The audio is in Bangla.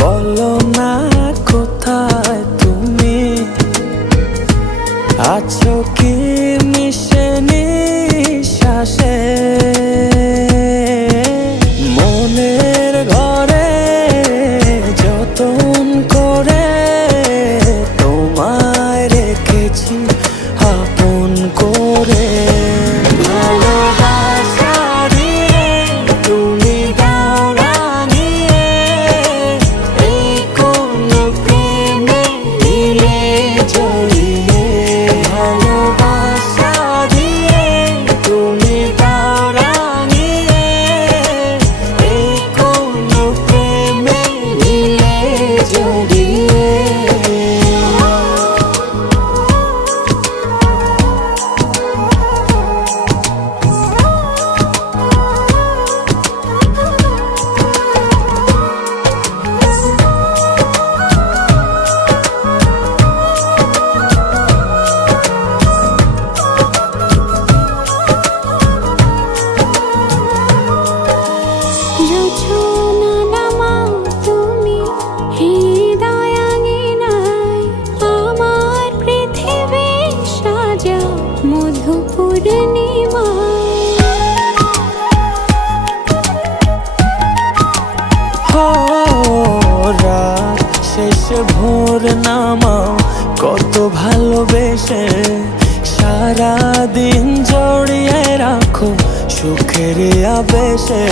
বলো না কোথায় তুমি আছো, কি মিশে নিঃশ্বাসে মনের ঘরে যতন করে তোমায় রেখেছি আপন করে। ভালোবাসা দিয়ে তুমি দাও রাঙিয়ে, এই কোন প্রেমে দিলে জড়িয়ে। ভালোবাসা দিয়ে তুমি দাও রাঙিয়ে, এই কোন প্রেমে দিলে জড়িয়ে। রাত শেষে ভোর নামাও কত ভালোবেসে, সারাদিন জড়িয়ে রাখো সুখের আবেশে।